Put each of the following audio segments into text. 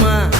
பிறக்குதம்மா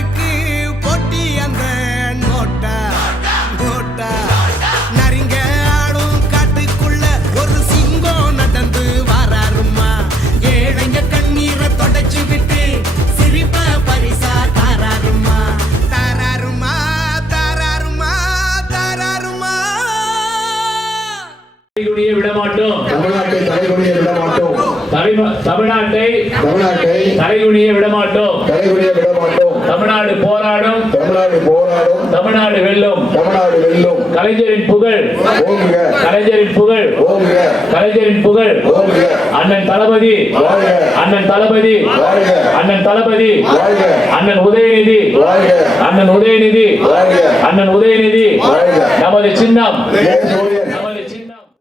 அவங்களுக்கு போட்டி அந்த நோட்டா நோட்டா. நரிங்க ஆடும் காட்டுக்குள்ள ஒரு சிங்கம் நடந்து வராருமா ஏழைங்க கண்ணீரை தொடச்சு விட்டு சிரிப்ப பரிசா தாராருமா தாராருமா தாராருமா தாராருமா விடமாட்டோம். தமிழ்நாட்டை தலைகுனிய விட மாட்டோம் தமிழ்- தமிழ்நாட்டை தமிழ்நாட்டை தலைகுனிய விடமாட்டோம். தலைகுனிய விட மாட்டோம் தமிழ்நாடு போராடும். தமிழ்நாடு போராடும். தமிழ்நாடு வெல்லும். தமிழ்நாடு வெல்லும். கலைஞரின் புகழ். ஓங்குக. கலைஞரின் புகழ். ஓங்குக. கலைஞரின் புகழ். ஓங்குக. அண்ணன் தளபதி. வாழ்க. அண்ணன் தளபதி. வாழ்க. அண்ணன் தளபதி. வாழ்க. அண்ணன் உதயநிதி. வாழ்க. அண்ணன் உதயநிதி. வாழ்க. அண்ணன் உதயநிதி. வாழ்க. நமது சின்னம்.